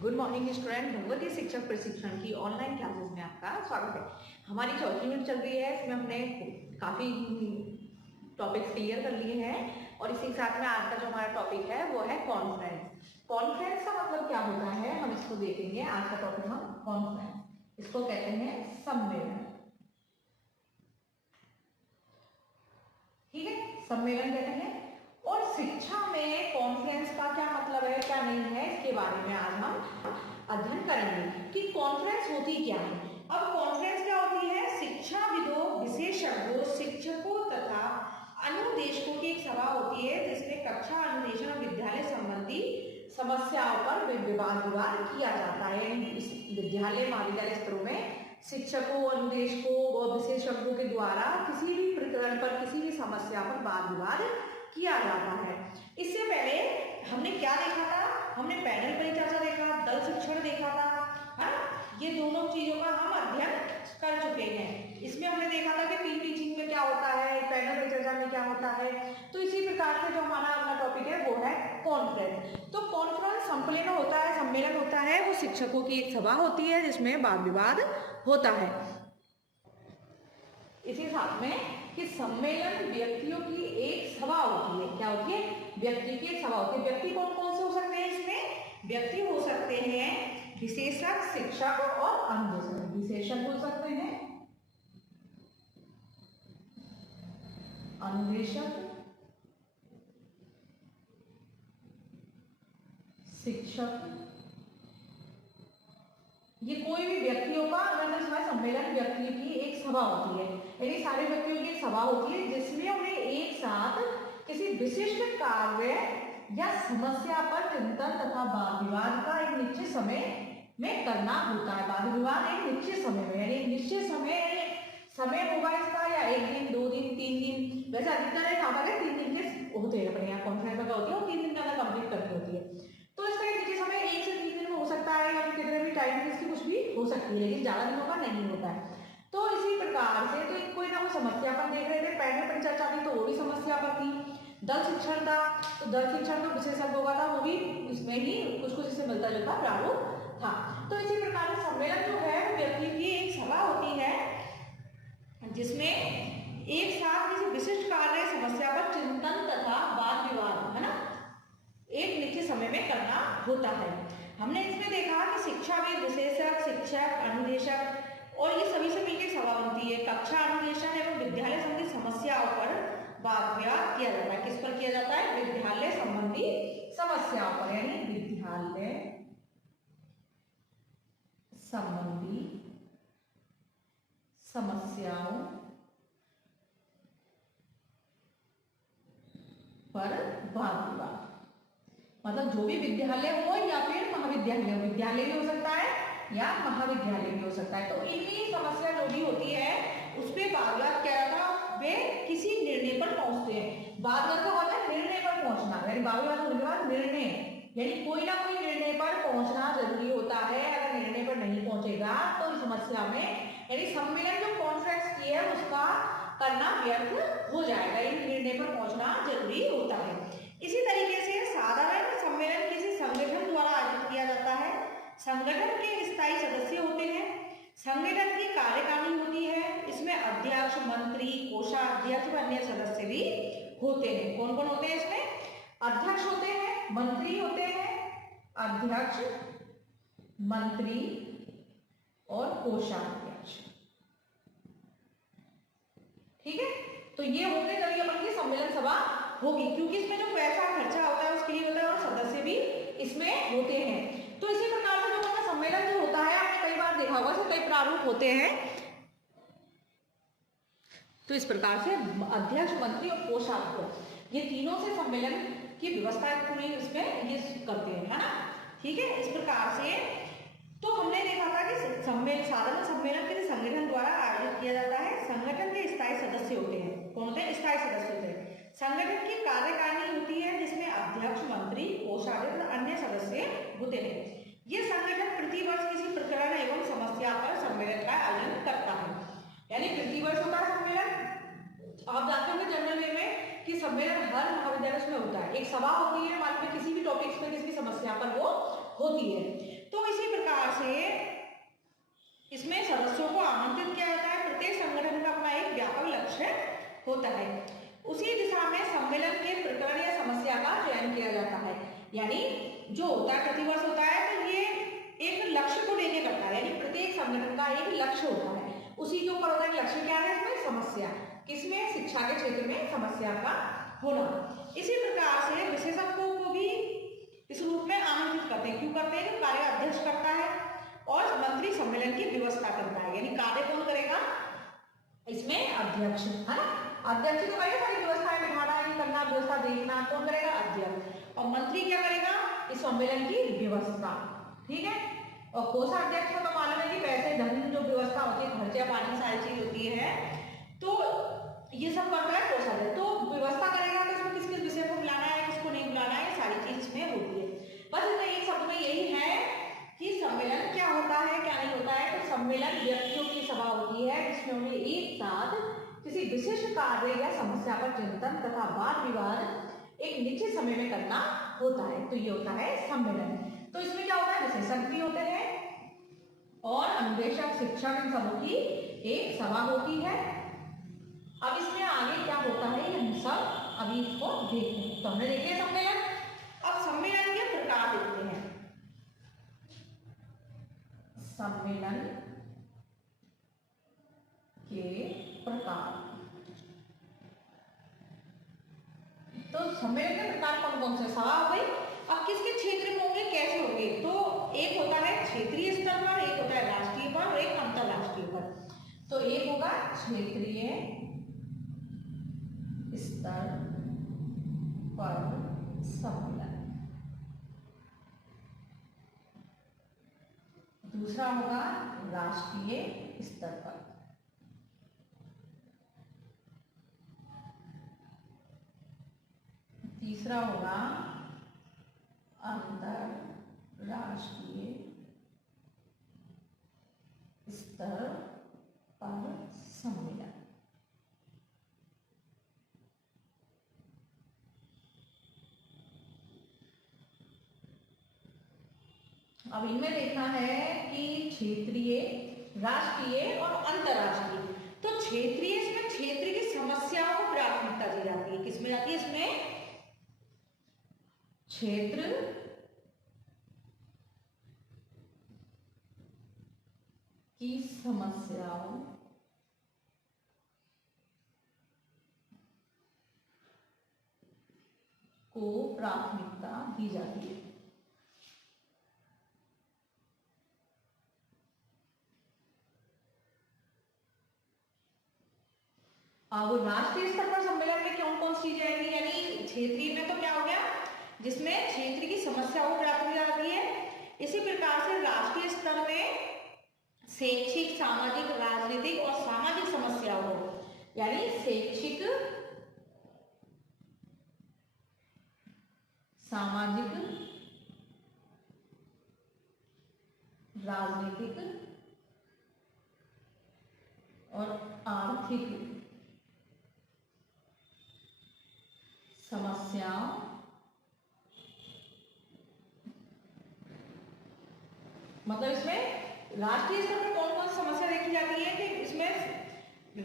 Good morning student. Bhagwati शिक्षक प्रशिक्षण की ऑनलाइन क्लासेस में आपका स्वागत है। हमारी चौथी यूनिट चल रही है, इसमें हमने काफ़ी टॉपिक्स क्लियर कर लिए हैं और इसी के साथ में आज का जो हमारा टॉपिक है वो है कॉन्फ्रेंस। कॉन्फ्रेंस का मतलब क्या होता है हम इसको देखेंगे। आज का टॉपिक हम कॉन्फ्रेंस, इसको कहते हैं सम्मेलन। ठीक है, सम्मेलन कहते हैं। और शिक्षा में कॉन्फ्रेंस का क्या मतलब है क्या नहीं है, इसके बारे में आज हम अध्ययन करेंगे कि कॉन्फ्रेंस होती क्या है। अब कॉन्फ्रेंस क्या होती है? शिक्षाविदों, विशेषज्ञों, शिक्षकों तथा अनुदेशकों की एक सभा होती है जिसमें कक्षा अनुदेशन और विद्यालय संबंधी समस्याओं पर विवाद किया जाता है। इस विद्यालय महाविद्यालय स्तरों में शिक्षकों, अनुदेशकों और विशेषज्ञों के द्वारा किसी भी प्रकरण पर, किसी भी समस्या पर वाद विवाद किया जाता है। इससे पहले हमने क्या देखा था? हमने पैनल परिचर्चा देखा, दल शिक्षण देखा था, है ना? ये दोनों चीजों का हम अध्ययन कर चुके हैं। इसमें हमने देखा था कि टीम टीचिंग में क्या होता है, पैनल परिचर्चा में क्या होता है। तो इसी प्रकार से जो हमारा अगला टॉपिक है वो है कॉन्फ्रेंस। तो कॉन्फ्रेंस सम्मेलन होता है, सम्मेलन होता है, वो शिक्षकों की एक सभा होती है जिसमें वाद विवाद होता है। इसी साथ में कि सम्मेलन व्यक्तियों की एक सभा होती है। क्या होती है? व्यक्ति की एक सभा होती है। व्यक्ति कौन कौन से हो सकते हैं इसमें? व्यक्ति हो सकते हैं विशेषज्ञ, शिक्षक और अनुदेशक। विशेषज्ञ हो सकते हैं, अनुदेशक, शिक्षक। ये कोई भी व्यक्तियों का सम्मेलन व्यक्तियों की एक सभा होती है, यानी सारे व्यक्तियों की एक सभा होती है जिसमें उन्हें एक साथ किसी विशिष्ट कार्य या समस्या पर चिंतन तथा वाद विवाद का एक निश्चित समय में करना होता है। वाद विवाद एक निश्चित समय में, यानी निश्चित समय होगा इसका, या 1 दिन, 2 दिन, 3 दिन। वैसे अधिकतर यहाँ पर 3 दिन के होते हैं अपने यहाँ कॉन्फ्रेंस में, होती है 3 दिन का कंप्लीट करनी होती है। तो इसका एक निश्चित समय 1 से 3 दिन में हो सकता है, या कितने भी टाइम में इसकी कुछ भी हो सकती है, लेकिन ज्यादा दिनों का नहीं होता है। तो इसी प्रकार से तो कोई ना कोई समस्या पर देख रहे थे। पैनल परिचर्चा थी तो वो भी समस्या पर थी। दल शिक्षण था तो दल शिक्षण तो विशेषज्ञों का था, वो भी इसमें ही कुछ कुछ इससे मिलता जुलता प्रारूप था। तो इसी प्रकार से सम्मेलन जो है वो व्यक्ति की एक सभा होती है जिसमें एक साथ किसी विशिष्ट कार्य समस्या पर चिंतन तथा वाद विवाद, है ना, एक निश्चित समय में करना होता है। हमने इसमें देखा कि शिक्षाविद, विशेषज्ञ, शिक्षक, अनुदेशक और ये सभी से मिलकर सभा बनती है। कक्षा अनुदेशन एवं विद्यालय संबंधी समस्याओं पर वाद विवाद किया जाता है। किस पर किया जाता है? विद्यालय संबंधी समस्याओं पर, यानी विद्यालय संबंधी समस्याओं पर वाद विवाद। मतलब जो भी विद्यालय हो या फिर महाविद्यालय हो, विद्यालय भी हो सकता है या महाविद्यालय भी हो सकता है। तो इनकी समस्या जो भी होती है उस पर वाद विवाद क्या होता है? वे किसी निर्णय पर पहुंचते हैं। वाद विवाद का मतलब निर्णय पर पहुंचना, यानी वाद विवाद होने के बाद निर्णय, यानी कोई ना कोई निर्णय पर पहुंचना जरूरी होता है। अगर निर्णय पर नहीं पहुंचेगा तो इस समस्या में, यानी सम्मेलन जो कॉन्फ्रेंस की है उसका करना व्यर्थ हो जाएगा। इन निर्णय पर पहुंचना जरूरी होता है। इसी तरीके से साधारण सम्मेलन किसी संगठन द्वारा आयोजित किया जाता है। संगठन के स्थायी सदस्य होते हैं। संगठन की कार्यकारिणी होती है, इसमें अध्यक्ष, मंत्री, कोषाध्यक्ष व अन्य सदस्य भी होते हैं। कौन कौन होते हैं इसमें? अध्यक्ष होते हैं, मंत्री होते हैं, अध्यक्ष, मंत्री और कोषाध्यक्ष। ठीक है, तो ये होते तभी अपन की सम्मेलन सभा होगी, क्योंकि इसमें जो पैसा खर्चा होता है उसके लिए होता है और सदस्य भी इसमें होते हैं। तो इसी प्रकार से जो हमारा सम्मेलन जो होता है, आपने कई बार देखा होगा, कई प्रारूप होते हैं। तो इस प्रकार से अध्यक्ष, मंत्री और कोषाध्यक्ष, ये तीनों से सम्मेलन की व्यवस्था पूरी इसमें ये करते हैं, है ना। ठीक है, इस प्रकार से तो हमने देखा था कि साधारण सम्मेलन किसी संगठन द्वारा आयोजित किया जाता है। संगठन के स्थायी सदस्य होते हैं। कौन होते हैं? स्थायी सदस्य होते हैं। संगठन की कार्यकारिणी होती है जिसमें अध्यक्ष, मंत्री, कोषाध्यक्ष और अन्य सदस्य होते हैं। ये संगठन प्रतिवर्ष किसी प्रकरण एवं समस्या पर सम्मेलन का आयोजन करता है, यानी प्रतिवर्ष होता है सम्मेलन। आप जानते होंगे जनरल वे में कि सम्मेलन हर महाविद्यालय में होता है। एक सभा होती है, मान लीजिए किसी भी टॉपिक्स पे, किसी भी समस्या पर वो होती है। तो प्रकार से इसमें सदस्यों को आमंत्रित किया जाता है। प्रत्येक संगठन का अपना एक व्यापक लक्ष्य होता है। उसी दिशा में सम्मेलन के प्रकरण या समस्या का चयन किया जाता है। यानी जो होता है प्रतिवर्ष होता है तो ये एक लक्ष्य को लेकर करता है, यानी प्रत्येक संगठन का एक लक्ष्य होता है, उसी के ऊपर होता है लक्ष्य क्या है इसमें समस्या, किसमें शिक्षा के क्षेत्र में समस्या का होना। इसी प्रकार से विशेषज्ञों को भी इस रूप में आमंत्रित करते हैं। क्यों करते हैं? कार्य अध्यक्ष करता है और मंत्री सम्मेलन की व्यवस्था करता है। यानी कार्य कौन करेगा इसमें? अध्यक्ष, है ना। अध्यक्ष तो करेगा सारी व्यवस्थाएं बिठाना, करना, व्यवस्था देखना, कौन करेगा? अध्यक्ष। और मंत्री क्या करेगा? इस सम्मेलन की व्यवस्था, ठीक है। और कोषाध्यक्ष को तो मालूम है कि पैसे धन जो व्यवस्था होती है, खर्चा पानी सारी चीज होती है, तो ये सब करता है कोषाध्यक्ष। तो व्यवस्था करेगा तो इसमें किस किस विषय को बुलाना है, किसको नहीं बुलाना है, सारी चीज इसमें होती है। बस इसमें एक शब्द में यही है कि सम्मेलन क्या होता है क्या नहीं होता है। तो सम्मेलन व्यक्तियों की सभा होती है जिसमें उन्हें एक साथ किसी विशिष्ट कार्य या समस्या पर चिंतन तथा वाद विवाद एक निश्चित समय में करना होता है। तो ये होता है सम्मेलन। तो इसमें क्या होता है? विशेषज्ञ होते हैं और अन्वेषक, शिक्षक, इन सबों की एक सभा होती है। अब इसमें आगे क्या होता है ये हम सब अभी इसको देखते हैं। तो हमने देखे सम्मेलन। अब सम्मेलन के प्रकार देखते हैं। सम्मेलन के प्रकार, तो सम्मेलन के प्रकार कौन कौन से? सभा हो गई। अब किसके क्षेत्र में होंगे, कैसे होंगे? तो एक होता है क्षेत्रीय स्तर पर, एक होता है राष्ट्रीय पर और एक अंतरराष्ट्रीय पर। तो एक होगा क्षेत्रीय स्तर पर सम्मेलन, दूसरा होगा राष्ट्रीय स्तर पर, तीसरा होगा अंतरराष्ट्रीय स्तर पर सम्मेलन। अब इनमें देखना है कि क्षेत्रीय, राष्ट्रीय और अंतरराष्ट्रीय। तो क्षेत्रीय, इसमें क्षेत्र की समस्याओं को प्राथमिकता दी जाती है। किसमें जाती है? इसमें क्षेत्र की समस्याओं को प्राथमिकता दी जाती है। अब राष्ट्रीय स्तर पर सम्मेलन में कौन कौन सी चीजें आएंगी? यानी क्षेत्रीय में तो क्या हो गया, जिसमें क्षेत्र की समस्याओं को प्राथमिकता जाती है। इसी प्रकार से राष्ट्रीय स्तर में शैक्षिक, सामाजिक, राजनीतिक और सामाजिक समस्याओं को, यानी शैक्षिक, सामाजिक, राजनीतिक और आर्थिक समस्याओं, मतलब इसमें राष्ट्रीय स्तर पर कौन कौन सी समस्या देखी जाती है कि इसमें,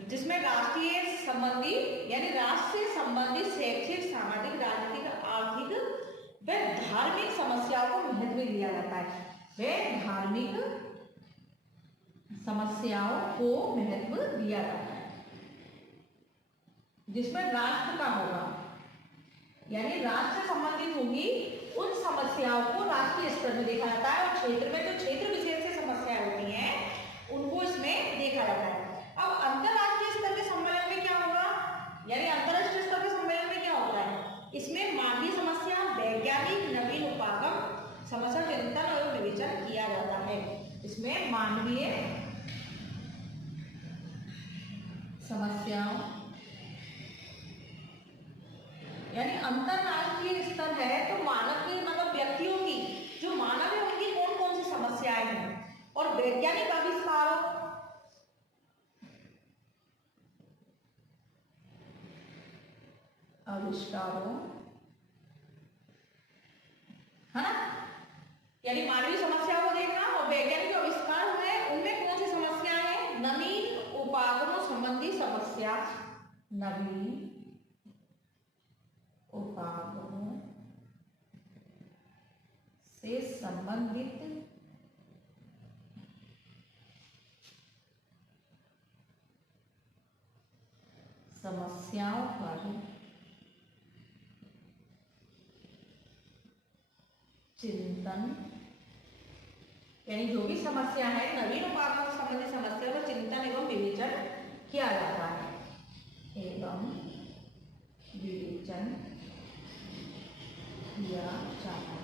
जिसमें राष्ट्रीय संबंधी यानी राष्ट्र से संबंधित शैक्षिक, सामाजिक, राजनीतिक, आर्थिक व धार्मिक समस्याओं को महत्व दिया जाता है। वे धार्मिक समस्याओं को महत्व दिया जाता है। जिसमें राष्ट्र का होगा, यानी राष्ट्र से संबंधित होगी उन समस्याओं को राष्ट्रीय स्तर में देखा जाता है। और क्षेत्र में जो क्षेत्र विशेष से समस्याएं होती हैं उनको इसमें देखा जाता है। अब अंतरराष्ट्रीय स्तर के सम्मेलन में क्या होगा, यानी अंतरराष्ट्रीय स्तर के सम्मेलन में क्या होता है? इसमें मानवीय समस्या, वैज्ञानिक नवीन उपागम, समस्या चिंतन और विवेचन किया जाता है। इसमें मानवीय समस्याओं, यानी अंतरराष्ट्रीय स्तर है तो मानव की, मतलब व्यक्तियों की, जो मानव है उनकी कौन कौन सी समस्याएं हैं, और वैज्ञानिक आविष्कारों, है ना, यानी मानवीय समस्या को देखना और समस्या नवीन उपागमों से संबंधित समस्याओं पर चिंतन, यानी जो भी समस्या है नवीन उपागमों से संबंधित समस्या पर चिंतन एवं विवेचन किया जाता है, एवं विवेचन किया जाता है।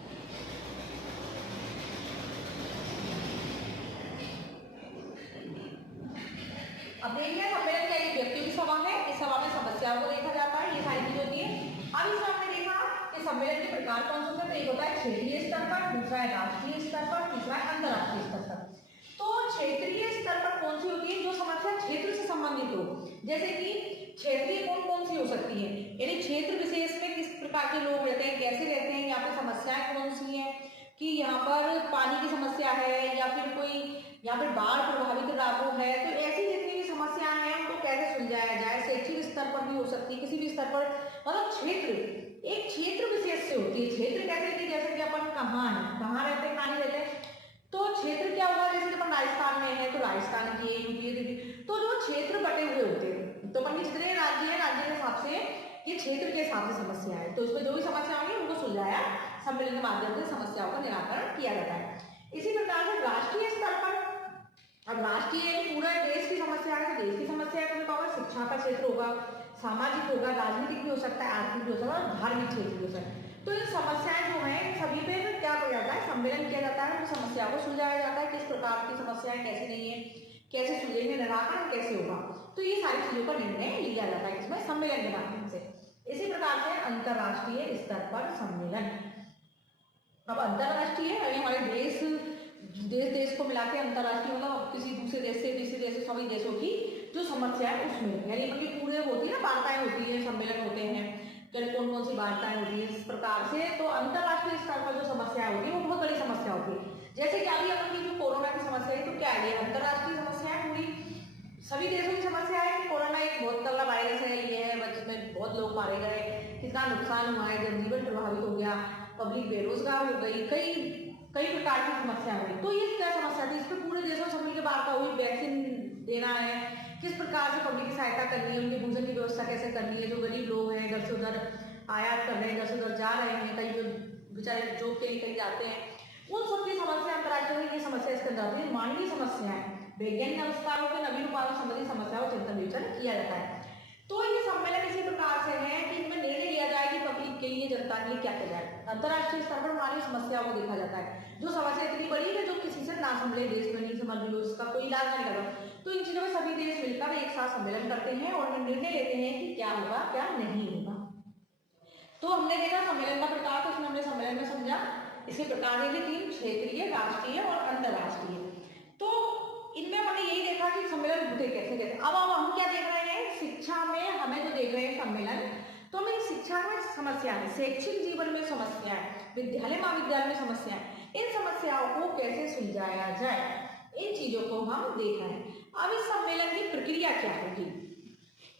अब देखिए सम्मेलन क्या एक व्यक्तियों की सभा है, इस सभा में समस्याओं को देखा जाता है, ये सारी चीजें होती है। अब इसमें हमने देखा कि सम्मेलन के प्रकार कौन से होते हैं, तो एक होता है क्षेत्रीय स्तर पर, दूसरा है राष्ट्रीय स्तर पर, तीसरा है अंतर्राष्ट्रीय स्तर पर। तो क्षेत्रीय स्तर पर कौन सी होती है, जो समस्या क्षेत्र से संबंधित हो, जैसे कि क्षेत्रीय कौन कौन सी हो सकती है, यानी क्षेत्र विशेष में किस प्रकार के लोग रहते हैं, कैसे रहते हैं, यहाँ पे समस्याएं कौन सी हैं, कि यहाँ पर पानी की समस्या है या फिर कोई यहाँ पर बाढ़ प्रभावित इलाकों है, तो ऐसी जितनी भी समस्याएं हैं उनको कैसे सुलझाया जाए। शैक्षिक स्तर पर भी हो सकती है, किसी भी स्तर पर, मतलब क्षेत्र एक क्षेत्र विशेष से होती है। क्षेत्र कैसे कि जैसे कि अपन कहाँ है, कहाँ रहते हैं, कहाँ नहीं रहते हैं, तो क्षेत्र क्या होगा, जैसे अपन राजस्थान में है तो राजस्थान की यूपी, तो जो क्षेत्र बटे हुए होते हैं, तो अपन के जितने राज्य है, राज्य के हिसाब से ये क्षेत्र के हिसाब से समस्या है, तो इसमें जो भी समस्या होंगी उनको सुलझाया सम्मेलन के माध्यम से समस्याओं का निराकरण किया जाता है। इसी प्रकार से राष्ट्रीय स्तर पर, अब राष्ट्रीय पूरा देश की समस्या है तो देश की समस्या का होगा, शिक्षा का क्षेत्र होगा, सामाजिक होगा, राजनीतिक भी हो सकता है, आर्थिक भी हो सकता है और धार्मिक क्षेत्र भी हो सकता है। तो ये समस्याएं जो है सभी पे क्या किया जाता है, सम्मेलन किया जाता है, तो समस्याओं को सुलझाया जाता है, किस प्रकार की समस्याएं कैसी नहीं है, कैसे सुलझेंगे, निराकरण कैसे होगा, तो ये सारी चीजों का निर्णय लिया जाता है इसमें सम्मेलन के माध्यम से। इसी प्रकार से अंतरराष्ट्रीय स्तर पर सम्मेलन, अब अंतरराष्ट्रीय यानी हमारे देश को मिला के अंतरराष्ट्रीय, मतलब किसी दूसरे देश से तीसरे देश से सभी देशों की जो समस्या है उसमें, यानी मतलब पूरे होती है ना, वार्ताएं होती है, सम्मेलन होते हैं, कौन कौन सी वार्ताएं होती है इस प्रकार से। तो अंतरराष्ट्रीय स्तर पर जो समस्या होती है वो बहुत बड़ी समस्या होती है, जैसे कि अभी अपन की जो कोरोना की समस्या है, तो क्या है, अंतरराष्ट्रीय समस्या है, पूरी सभी देशों की समस्या है कि कोरोना एक बहुत तगड़ा वायरस है, ये है, जिसमें बहुत लोग मारे गए, कितना नुकसान हुआ है, जनजीवन प्रभावित हो गया, पब्लिक बेरोजगार हो गई, कई प्रकार की समस्या हुई। तो ये क्या समस्या थी, इस पर पूरे देशों में मिलकर वार्ता हुई, वैक्सीन देना है, किस प्रकार से पब्लिक की सहायता करनी है, उनके भोजन की व्यवस्था कैसे करनी है, जो गरीब लोग हैं इधर से उधर आयात कर रहे हैं, इधर से उधर जा रहे हैं, कई जो बेचारे जॉब के लिए कहीं जाते हैं, उन सबकी समस्या अंतर्राष्ट्रीय की समस्या इसके अंदर आती है। मानवीय समस्याएं, वैज्ञानिक आविष्कारों के नवीन उपायों संबंधी समस्याओं चिंतन विवेचन किया जाता है। तो ये सम्मेलन इसी प्रकार से है कि इनमें निर्णय लिया जाए कि पब्लिक के लिए, जनता के लिए क्या किया जाए। अंतर्राष्ट्रीय स्तर पर मानवीय समस्याओं को देखा जाता है, जो समस्या इतनी बड़ी है जो किसी से ना संभले, देश में नहीं समझ लो, इसका कोई इलाज नहीं लगा, तो इन चीजों में सभी देश मिलकर एक साथ सम्मेलन करते हैं और निर्णय लेते हैं कि क्या होगा क्या नहीं होगा। तो हमने देखा सम्मेलन का प्रकार, तो उसमें हमने सम्मेलन में समझा इसके प्रकार है 3, क्षेत्रीय, राष्ट्रीय और अंतर्राष्ट्रीय। तो इनमें हमने यही देखा कि सम्मेलन होते कैसे कैसे। अब हम क्या देख रहे हैं, शिक्षा में हमें जो देख रहे हैं सम्मेलन, तो हमें शिक्षा में समस्याएं, शैक्षिक जीवन में समस्याएं, विद्यालय महाविद्यालय में समस्याएं, इन समस्याओं को कैसे सुलझाया जाए, इन चीजों को हम देख रहे हैं। अब इस सम्मेलन की प्रक्रिया क्या होगी,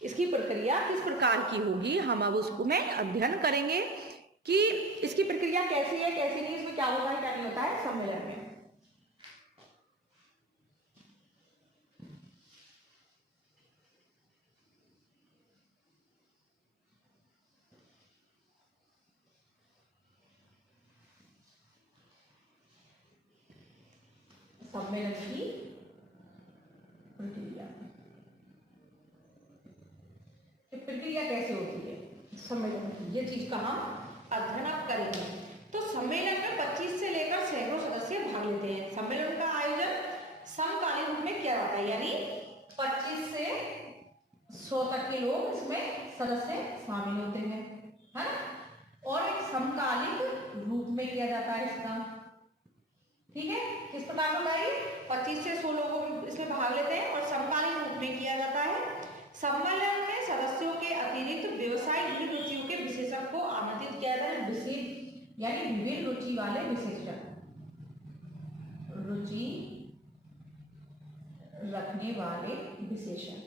इसकी प्रक्रिया किस प्रकार की होगी, हम अब उसको में अध्ययन करेंगे कि इसकी प्रक्रिया कैसी है कैसी नहीं, इसमें क्या होता है क्या नहीं होता है सम्मेलन में। सम्मेलन की प्रक्रिया कैसे होती है सम्मेलन की, ये चीज का हम अध्ययन आप करेंगे। तो सम्मेलन में 25 से लेकर सैकड़ों सदस्य भाग लेते हैं। सम्मेलन का आयोजन समकालीन रूप में किया जाता है, यानी 25 से 100 तक के लोग इसमें सदस्य शामिल होते हैं, है ना, और एक समकालिक रूप में किया जाता है इसका, ठीक है। किस प्रकार होता है, 25 से 100 लोग इसमें भाग लेते हैं और समकालीन रूप में किया जाता है। सम्मेलन में सदस्यों के अतिरिक्त व्यवसायिक रुचियों के विशेषज्ञ को आमंत्रित किया जाता है, विशेष यानी विभिन्न रुचि वाले विशेषज्ञ, रुचि रखने वाले विशेषज्ञ,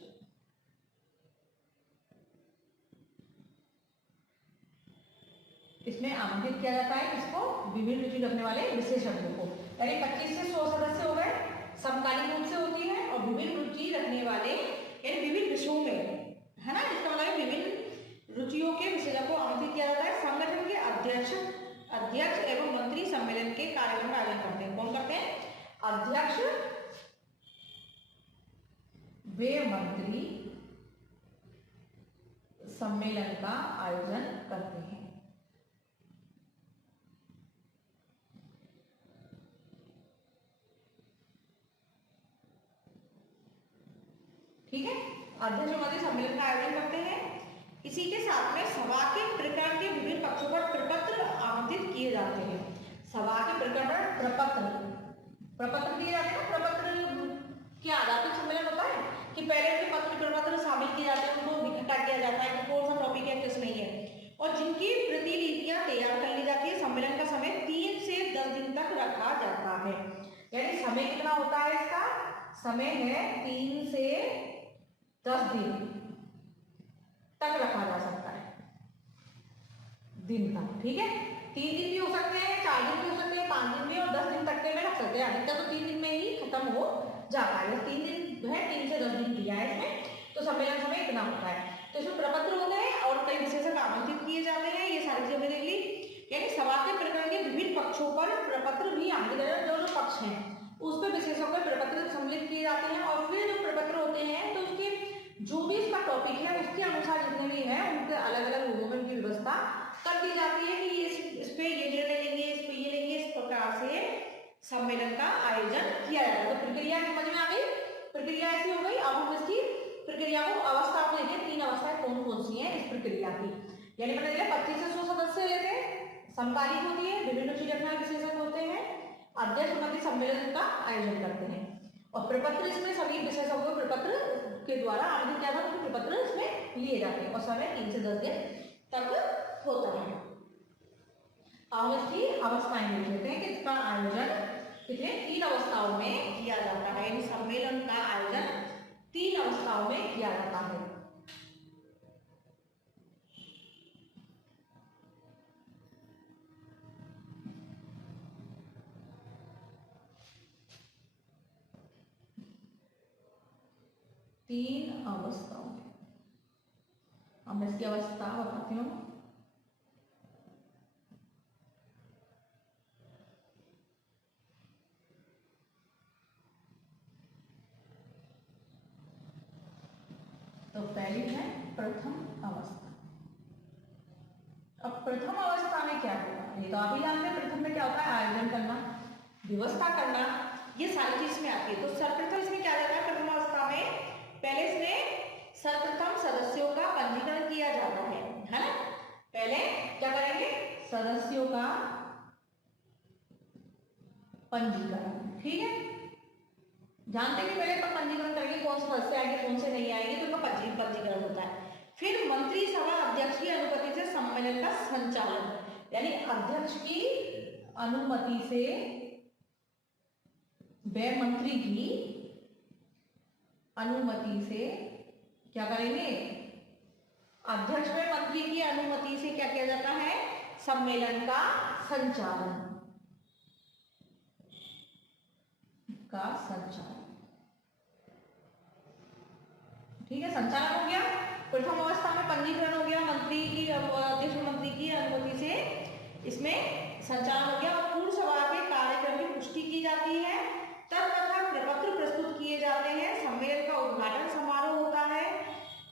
इसमें आमंत्रित किया जाता है किसको? विभिन्न रुचि रखने वाले विशेषज्ञों को। यानी 25 से 100 सदस्य हो गए, समकालीन रूप से होती है और विभिन्न रुचि रखने वाले यानी विभिन्न विषयों में, है ना, इसका मतलब है विभिन्न रुचियों के विशेषज्ञों को आमंत्रित किया जाता है। संगठन के अध्यक्ष एवं मंत्री सम्मेलन के कार्यक्रम का आयोजन करते हैं। कौन करते हैं? अध्यक्ष वे मंत्री सम्मेलन का आयोजन करते हैं। ठीक है, अध्यक्ष मंत्री सम्मेलन का आयोजन करते हैं। इसी के साथ में सभा के प्रकरण के विभिन्न पक्षों पर प्रपत्र आमंत्रित किए जाते हैं। सभा के प्रकरण पर प्रपत्र दिए जाते हैं। प्रपत्र के आधार पर सम्मेलन होता है कि पहले उनके पत्र प्रपत्र शामिल किए जाते हैं, उनको इकट्ठा किया जाता है कि कौन सा टॉपिक है किस नहीं है, और जिनकी प्रतिलिपियां तैयार कर ली जाती है। सम्मेलन का समय 3 से 10 दिन तक रखा जाता है। यानी समय कितना होता है इसका? समय है 3 से 10 दिन तक रखा जा सकता है, दिन तक। ठीक है, 3 दिन भी हो सकते हैं, 4 दिन भी हो सकते हैं, 5 दिन भी और 10 दिन तक के में रख सकते हैं। अधिकतर तो 3 दिन में ही खत्म हो जाता है। 3 दिन है, 3 से 10 दिन दिया है इसमें, तो सम्मेलन समय इतना होता है। तो इसमें प्रपत्र होते हैं और कई विशेषज्ञ आमंत्रित किए जाते हैं। ये सारी चीजें देख ली। यानी सभा के प्रकरण के विभिन्न पक्षों पर प्रपत्र भी आमंत्रित, जो पक्ष हैं उस पर विशेषज्ञों के प्रपत्र सम्मिलित किए जाते हैं। और फिर जो प्रपत्र होते हैं तो उसके जो भी इसका टॉपिक है उसके अनुसार जितने भी है उनके अलग अलग रूपों में उनकी व्यवस्था कर दी जाती है कि इस पे ये निर्णय लेंगे, इस पे ये लेंगे। इस प्रकार से सम्मेलन का आयोजन किया जाता है। तो प्रक्रिया समझ में आ गई? प्रक्रिया ऐसी हो गई। अब हम इसकी प्रक्रिया को अवस्था को लेते हैं। 3 अवस्थाएं कौन कौन सी हैं इस प्रक्रिया की, यानी पता चले 25 से 100 सदस्य लेते हैं, समकालीन होती है, विभिन्न रुचि रखने वाले विशेषज्ञ होते हैं, अध्यक्ष मंत्री सम्मेलन का आयोजन करते हैं, और प्रपत्र इसमें सभी विशेषज्ञों के प्रपत्र के द्वारा आयोजित किया जाता है। उनके प्रपत्र इसमें लिए जाते हैं और समय 3 से 10 दिन तक होता है। अब इसकी अवस्थाएं देख लेते हैं कि इसका आयोजन कितने 3 अवस्थाओं में किया जाता है। इन सम्मेलन का आयोजन 3 अवस्थाओं में किया जाता है। तीन अवस्थाओं में। अब मैं इसकी अवस्था बताती हूँ। तो पहली है प्रथम अवस्था। अब प्रथम अवस्था में क्या होगा ये तो आप ही जानते हैं। प्रथम में क्या होता है? आयोजन करना, व्यवस्था करना, ये सारी चीज में आती है। तो सर्वप्रथम इसमें क्या रहता है? प्रथम अवस्था में पहले इसमें सर्वप्रथम सदस्यों का पंजीकरण किया जाता है ना। पहले क्या करेंगे? सदस्यों का पंजीकरण। ठीक है, जानते हैं कि पहले अपन पंजीकरण करेंगे, कौन से सदस्य आएंगे कौन से नहीं आएंगे, तो उनका पंजीकरण होता है। फिर मंत्री सभा अध्यक्ष की अनुमति से सम्मेलन का संचालन, यानी अध्यक्ष की अनुमति से व मंत्री की अनुमति से क्या करेंगे? अध्यक्ष व मंत्री की अनुमति से क्या किया जाता है? सम्मेलन का संचालन ठीक है, संचालन हो गया। प्रथम अवस्था में पंजीकरण हो गया, मंत्री की अध्यक्ष मंत्री की अनुमति से इसमें संचालन हो गया और पूर्ण सभा के कार्यक्रम की पुष्टि की जाती है। तदनंतर प्रपत्र प्रस्तुत किए जाते हैं। सम्मेलन का उद्घाटन समारोह होता है।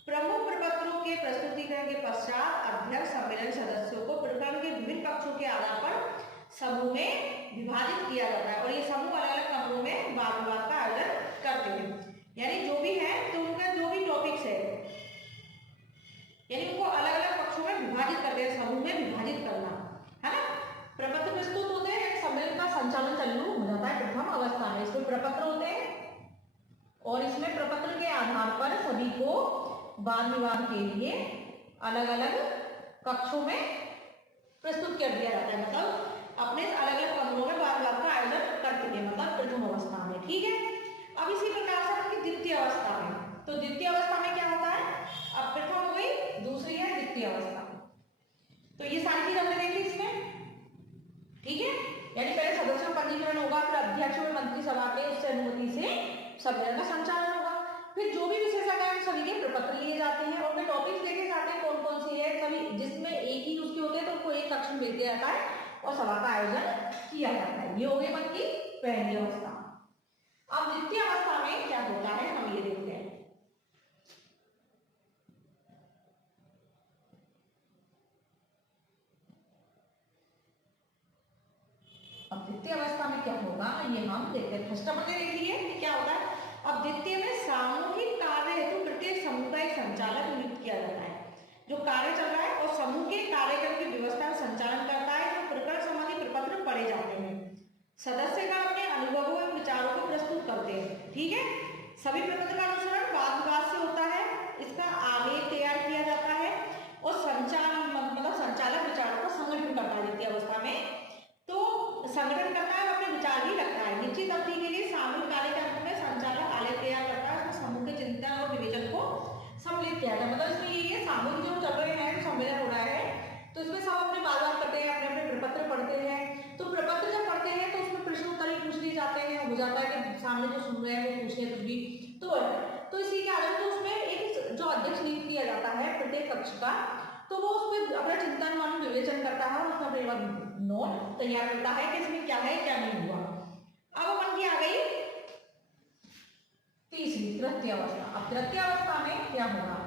प्रमुख प्रपत्रों के प्रस्तुतिकरण के पश्चात अध्यक्ष सम्मेलन सदस्यों को प्रकरण के विभिन्न पक्षों के आधार पर समूह में विभाजित किया जाता है और ये समूह अलग अलग कमरों में वाद विवाद का आयोजन करते हैं। यानी जो भी है तो उनका जो भी टॉपिक्स है यानी उनको अलग अलग पक्षों में विभाजित करते हैं, समूह में विभाजित करना है ना। प्रपत्र प्रस्तुत होते हैं, सम्मेलन का संचालन चालू हो जाता है। प्रथम अवस्था में इसमें प्रपत्र होते हैं और इसमें प्रपत्र के आधार पर सभी को वाद विवाद के लिए अलग अलग कक्षों में प्रस्तुत कर दिया जाता है, मतलब अपने अलग अलग कमरों में वाद विवाद का आयोजन करते हैं, मतलब प्रथम अवस्था में। ठीक है, अब इसी प्रकार से आपकी द्वितीय अवस्था में, तो द्वितीय अवस्था में क्या होता है? अब प्रथम हो गई, दूसरी है द्वितीय अवस्था। तो ये सारी चीज हमने देखी। ठीक है, यानी पहले सदस्यों का पंजीकरण होगा, फिर अध्यक्ष और मंत्री सभा के उससे अनुमति से सम्मेलन का संचालन होगा, फिर जो भी विशेषज्ञ हैं सभी के प्रपत्र लिए जाते हैं और उनके टॉपिक्स देखे जाते हैं कौन कौन से है, सभी जिसमें एक ही उसके होते हैं तो उनको एक कक्ष में भेज दिया जाता है और सभा का आयोजन किया जाता है। ये हो गई मन की पहली अवस्था। अब द्वितीय अवस्था में क्या होता है हम ये देखते हैं। अब द्वितीय अवस्था में क्या होगा ये हम देखते हैं। फर्स्ट अपन ने देख लिया कि क्या होता है। अब द्वितीय में सामूहिक कार्य हेतु प्रत्येक समूह का एक संचालक नियुक्त किया जाता है जो कार्य चल रहा है और समूह के कार्यक्रम की व्यवस्था और संचालन करता है। तो प्रकरण संबंधी प्रपत्र पढ़े जाते हैं, सदस्य का अपने अनुभवों एवं विचारों को प्रस्तुत करते हैं। ठीक है, सभी प्रपत्र का अनुसरण वाद विवाद से होता है, इसका आलेख तैयार किया जाता है और संचालक विचारों का संगठन करता है। द्वितीय अवस्था में तो संगठन करता है, अपने विचार ही रखता है। निश्चित अवधि के लिए सामूहिक कार्य के अंत में संचालक आलेख तैयार करता है, उसमें समूह के चिंतन और विवेचन को सम्मिलित किया जाता है। मतलब इसमें यही है, सामूहिक जो चल रहे हैं, जो सम्मेलन हो रहा है तो इसमें सब अपने बात करते हैं, अपने अपने प्रपत्र पढ़ते हैं। तो प्रपत्र जब पढ़ते हैं तो उसमें प्रश्न उत्तर ही पूछ लिए जाते हैं, हो जाता है कि सामने जो सुन रहे हैं वो पूछे कुछ भी तो इसी के आधार पर उसमें एक जो अध्यक्ष नियुक्त किया जाता है प्रत्येक कक्ष का, तो वो उसमें अपना चिंतन मन विवेचन करता है और उसका अपने नोट तैयार करता है कि इसमें क्या है क्या नहीं हुआ। अब अपन की आ गई तीसरी तृतीय अवस्था। अब तृतीय अवस्था में क्या होगा।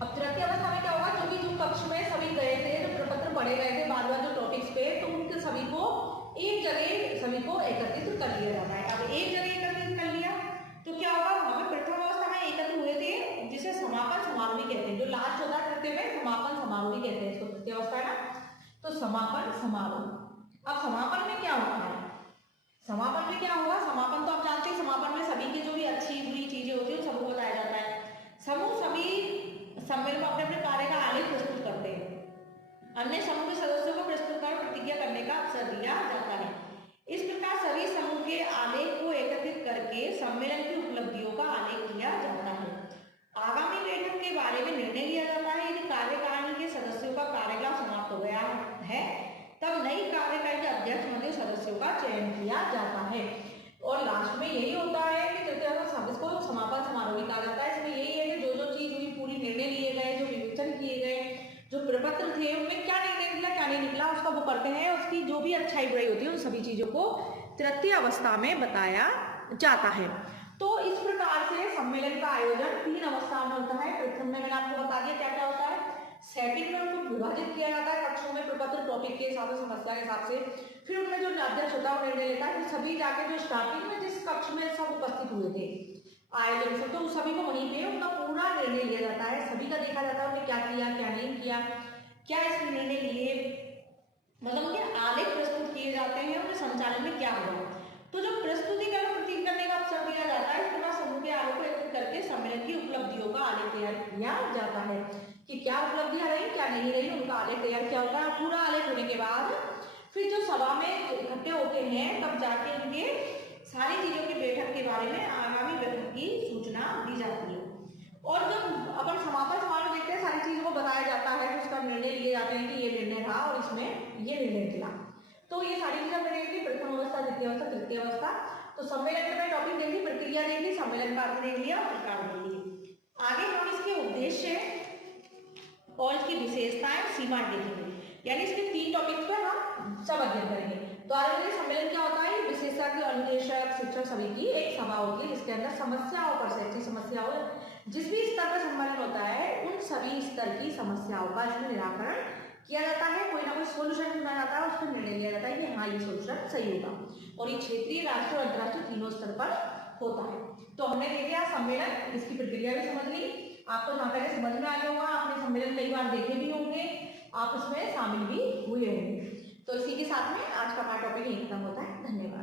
अब तृतीय अवस्था में क्या होगा, क्योंकि जो कक्ष में सभी गए थे, जो प्रपत्र पढ़े गए थे बाद जो टॉपिक्स पे, तो उनके सभी को एक जगह सभी को एकत्रित कर लिया जाता है। अब एक जगह एकत्रित कर लिया तो क्या होगा, वहां पे प्रथम अवस्था में एकत्र हुए थे जिसे समापन समारोह भी कहते हैं। जो लास्ट होता है तृतीय में समापन समारोह भी कहते हैं इसको, तृतीय अवस्था है ना, तो समापन समारोह। अब समापन में क्या होता है, समापन में क्या होगा, समापन तो आप जानते हैं, समापन में सभी की जो भी अच्छी बुरी चीजें होती है सबको बताया जाता है। समूह सभी सम्मेलन में अपने अपने कार्य का आलेख प्रस्तुत करते हैं, अन्य समूह के सदस्यों को प्रस्तुत कर प्रतिज्ञा करने का अवसर दिया जाता है। इस प्रकार सभी समूह के आलेख को एकत्रित करके सम्मेलन की उपलब्धियों का आलेख किया जाता है। आगामी बैठक के बारे में निर्णय लिया जाता है। यदि कार्यकारिणी के सदस्यों का कार्यकाल समाप्त हो गया है तब नई कार्यकारिणी के अध्यक्ष मंडल सदस्यों का चयन किया जाता है। और लास्ट में यही होता है कि इसको समापन समारोह भी कहा जाता है। इसमें यही है कि जो जो चीज हुई पूरी निर्णय लिए गए, जो विवेचन किए गए, जो प्रपत्र थे उनमें क्या निर्णय निकला क्या नहीं निकला उसका वो करते हैं, उसकी जो भी अच्छाई बुराई होती है उन सभी चीजों को तृतीय अवस्था में बताया जाता है। तो इस प्रकार से सम्मेलन का आयोजन 3 अवस्था में होता है। प्रथम में मैंने आपको बता दिया क्या क्या होता है। सेटिंग में उनको विभाजित किया जाता है कक्षों में प्रपत्र टॉपिक के हिसाब से, समस्या के हिसाब से। फिर उनमें जो अध्यक्ष होता है वो निर्णय लेता है। सभी जाके जो स्टार्टिंग में जिस कक्ष में सब उपस्थित हुए थे आयोजन से, तो सभी को वहीं पे उनका पूरा निर्णय लिया जाता है। सभी का देखा जाता है उन्होंने क्या किया क्या नहीं किया, क्या इस निर्णय लिए, मतलब उनके आलेख प्रस्तुत किए जाते हैं, उनके संचालन में क्या हुआ। तो जो प्रस्तुतिकरण प्रतीक करने का अवसर दिया जाता है, इस प्रकार समूह के आलेख को एकत्रित करके सम्मेलन की उपलब्धियों का आलेख तैयार किया जाता है कि क्या उपलब्धियां रही क्या नहीं रही, उनका आलेख तैयार किया होता है। पूरा आलेख होने के बाद फिर जो सभा में इकट्ठे होते हैं तब जाके उनके सारी चीजों की बैठक के बारे में आगामी बैठक की सूचना दी जाती है। और जब अपन समापन समारोह देखते हैं सारी चीजों को बताया जाता है, उसका निर्णय लिए जाते हैं कि ये निर्णय था और इसमें ये निर्णय मिला। तो ये सारी चीजें हमने देख ली, प्रथम अवस्था, द्वितीय अवस्था, तृतीय अवस्था। तो सम्मेलन में टॉपिक देख ली, प्रक्रिया देख ली, सम्मेलन का अर्थ देख लिया, प्रकार देख ली। आगे हम इसके उद्देश्य और इसकी विशेषताएं सीमाएं देखेंगे, यानी इसके 3 टॉपिक्स पे हम सब अध्ययन करेंगे। तो आगे सम्मेलन क्या होता है, विशेषज्ञ, अनुदेशक, शिक्षक सभी की एक सभा होती है जिसके अंदर समस्याओं पर शैक्षिक समस्याओं जिस भी स्तर पर सम्मेलन होता है उन सभी स्तर की समस्याओं का इसमें निराकरण किया जाता है। कोई ना कोई सोल्यूशन ढूंढा जाता है, उसको निर्णय लिया जाता है कि हाँ ये सोल्यूशन सही होगा। और ये क्षेत्रीय, राष्ट्रीय और अंतर्राष्ट्रीय तीनों स्तर पर होता है। तो हमने देख लिया सम्मेलन, इसकी प्रक्रिया भी समझ ली। आपको जहाँ तक समझ में आ गया होगा, आपने सम्मेलन कई बार देखे भी होंगे, आप इसमें शामिल भी हुए होंगे। तो इसी के साथ में आज का हमारा टॉपिक यही खत्म होता है। धन्यवाद।